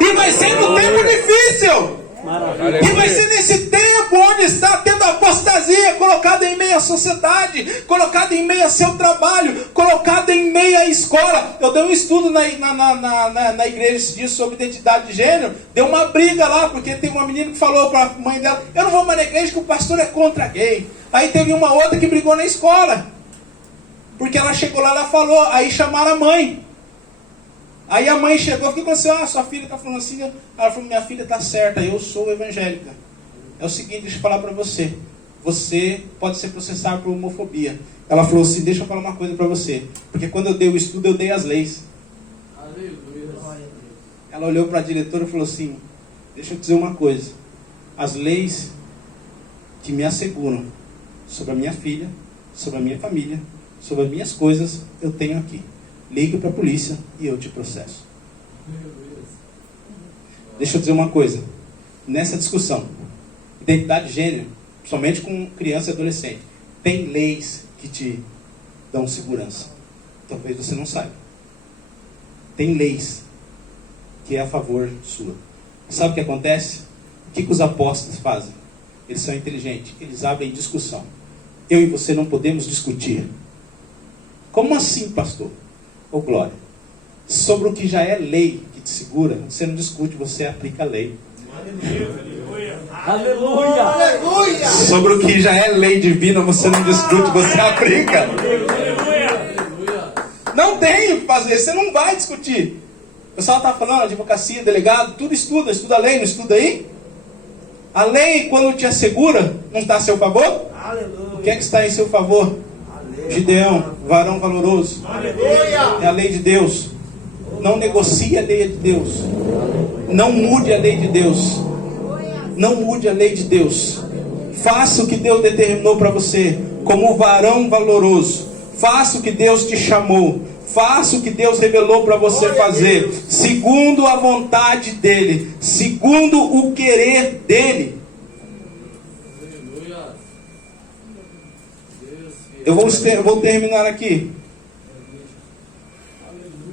E vai ser no tempo difícil. Maravilha. E vai ser nesse tempo onde está tendo apostasia, colocada em meio à sociedade, colocada em meio ao seu trabalho, colocada em meio à escola. Eu dei um estudo na igreja esses dias sobre identidade de gênero. Deu uma briga lá, porque teve uma menina que falou para a mãe dela: eu não vou mais na igreja que o pastor é contra gay. Aí teve uma outra que brigou na escola, porque ela chegou lá, ela falou, aí chamaram a mãe. Aí a mãe chegou e ficou assim: sua filha está falando assim. Ela falou: minha filha está certa, eu sou evangélica. É o seguinte, deixa eu falar para você. Você pode ser processado por homofobia. Ela falou assim: deixa eu falar uma coisa para você. Porque quando eu dei o estudo, eu dei as leis. Ela olhou para a diretora e falou assim: deixa eu dizer uma coisa. As leis que me asseguram sobre a minha filha, sobre a minha família, sobre as minhas coisas, eu tenho aqui. Ligue para a polícia e eu te processo. Deixa eu dizer uma coisa. Nessa discussão, identidade de gênero, somente com criança e adolescente, tem leis que te dão segurança. Talvez você não saiba. Tem leis que é a favor sua. Sabe o que acontece? O que os apóstolos fazem? Eles são inteligentes. Eles abrem discussão. eu e você não podemos discutir. Como assim, pastor? Ô glória, sobre o que já é lei que te segura, você não discute, você aplica a lei. Aleluia! Aleluia! Sobre o que já é lei divina, você não discute, você aplica. Não tem o que fazer, você não vai discutir. O pessoal está falando, advocacia, delegado, tudo estuda a lei, não estuda aí? A lei, quando te assegura, não está a seu favor? Aleluia! O que é que está em seu favor? Gideão, varão valoroso. Aleluia! É a lei de Deus. Não negocie a lei de Deus. Não mude a lei de Deus. Não mude a lei de Deus. Faça o que Deus determinou para você, como varão valoroso. Faça o que Deus te chamou. Faça o que Deus revelou para você fazer, segundo a vontade dEle, segundo o querer dEle. Eu vou terminar aqui.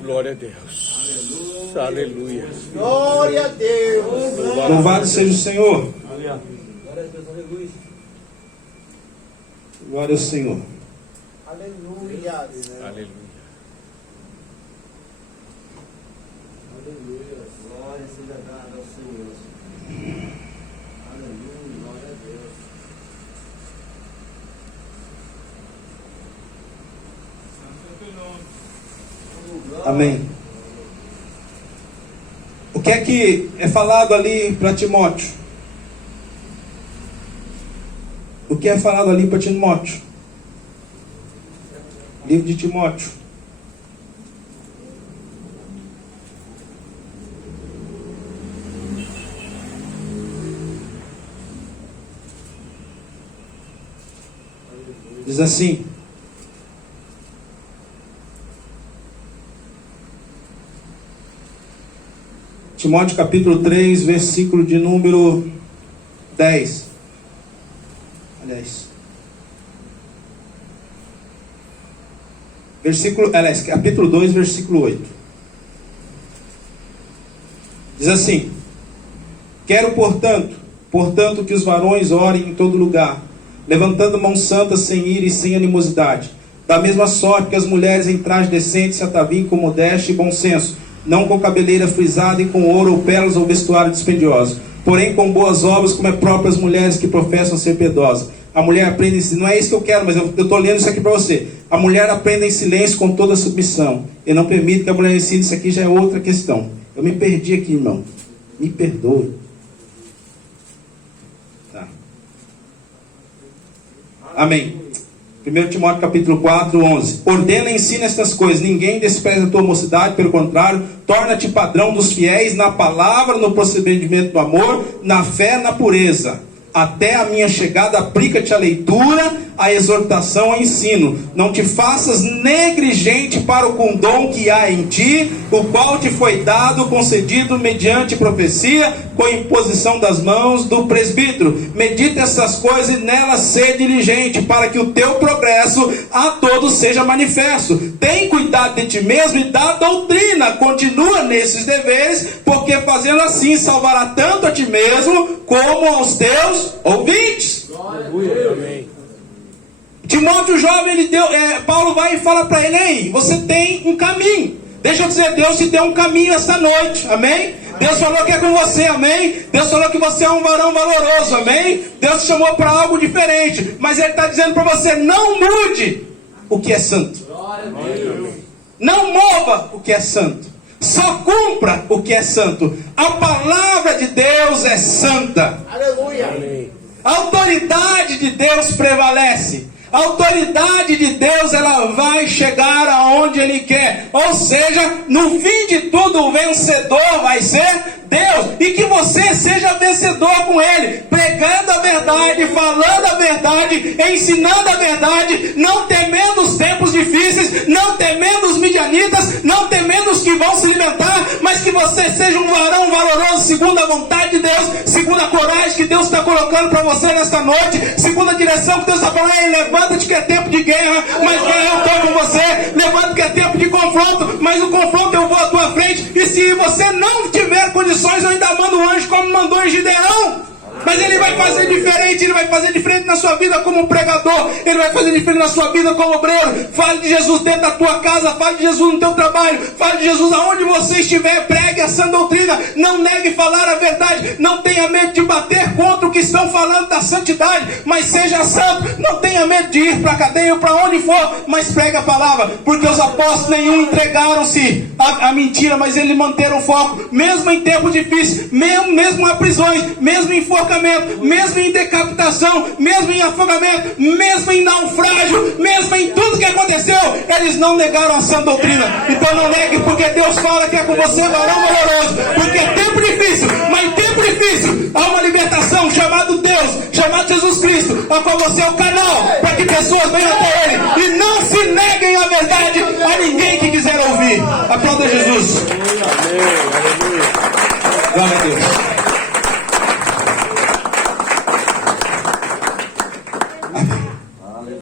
Glória a Deus. Aleluia. Glória a Deus. Louvado seja o Senhor. Glória ao Senhor. Aleluia. Aleluia. Glória seja dada ao Senhor. Aleluia. Glória a Deus. Amém. O que é falado ali para Timóteo? O que é falado ali para Timóteo? Livro de Timóteo. Diz assim: Timóteo capítulo 3, versículo de número 10. Aliás, capítulo 2, versículo 8. Diz assim: quero, portanto, que os varões orem em todo lugar, levantando mãos santas, sem ira e sem animosidade. Da mesma sorte que as mulheres em traje decente se ataviem com modéstia e bom senso, não com cabeleira frisada e com ouro ou pérolas ou vestuário dispendioso, porém com boas obras, como é próprio as mulheres que professam ser piedosas. A mulher aprende, não é isso que eu quero, mas eu estou lendo isso aqui para você. A mulher aprende em silêncio com toda submissão. Eu não permito que a mulher ensine, isso aqui já é outra questão. Eu me perdi aqui, irmão. Me perdoe. Tá. Amém. 1 Timóteo capítulo 4, 11. Ordena e ensina estas coisas. Ninguém despreza a tua mocidade, pelo contrário, torna-te padrão dos fiéis na palavra, no procedimento do amor, na fé, na pureza. Até a minha chegada, aplica-te a leitura, a exortação, ao ensino. Não te faças negligente para o dom que há em ti, o qual te foi dado, concedido mediante profecia, com imposição das mãos do presbítero. Medita essas coisas e nelas ser diligente, para que o teu progresso a todos seja manifesto. Tem cuidado de ti mesmo e da doutrina. Continua nesses deveres, porque fazendo assim salvará tanto a ti mesmo como aos teus ouvintes. Amém. Timóteo jovem, Paulo vai e fala para ele: ei, você tem um caminho. Deixa eu dizer, Deus te deu um caminho esta noite, amém? Deus falou que é com você, amém? Deus falou que você é um varão valoroso, amém? Deus te chamou para algo diferente, mas Ele está dizendo para você: não mude o que é santo. Não mova o que é santo. Só cumpra o que é santo. A palavra de Deus é santa. Aleluia. Amém. A autoridade de Deus prevalece. A autoridade de Deus, ela vai chegar aonde Ele quer. Ou seja, no fim de tudo, o vencedor vai ser Deus. E que você seja vencedor com Ele, pregando a verdade, falando a verdade, ensinando a verdade, não temendo os tempos difíceis, não temendo os midianitas, não temendo os que vão se alimentar, mas que você seja um varão valoroso, segundo a vontade de Deus, segundo a coragem que Deus está colocando para você nesta noite, segundo a direção que Deus está falando. Ei, levanta-te que é tempo de guerra, mas guerra eu estou com você. Levanta que é tempo de confronto, mas o confronto eu vou à tua frente. E se você não tiver condições, eu ainda mando um anjo como mandou em Gideão. Mas Ele vai fazer diferente. Ele vai fazer diferente na sua vida como pregador. Ele vai fazer diferente na sua vida como obreiro. Fale de Jesus dentro da tua casa. Fale de Jesus no teu trabalho. Fale de Jesus aonde você estiver. Pregue a sã doutrina. Não negue falar a verdade. Não tenha medo de bater contra o que estão falando da santidade. Mas seja santo. Não tenha medo de ir para a cadeia ou para onde for. Mas pregue a palavra. Porque os apóstolos nenhum entregaram-se à mentira. Mas eles manteram o foco. Mesmo em tempo difícil. Mesmo a prisões. Mesmo em enforcamento. Mesmo em decapitação. Mesmo em afogamento. Mesmo em naufrágio. Mesmo em tudo que aconteceu. Eles não negaram a sã doutrina. Então não negue, porque Deus fala que é com você, varão valoroso. Porque é tempo difícil. Mas em tempo difícil há uma libertação chamado Deus, chamado Jesus Cristo, a qual você é o canal para que pessoas venham até Ele. E não se neguem a verdade a ninguém que quiser ouvir. Aplauda Jesus. Glória a Deus.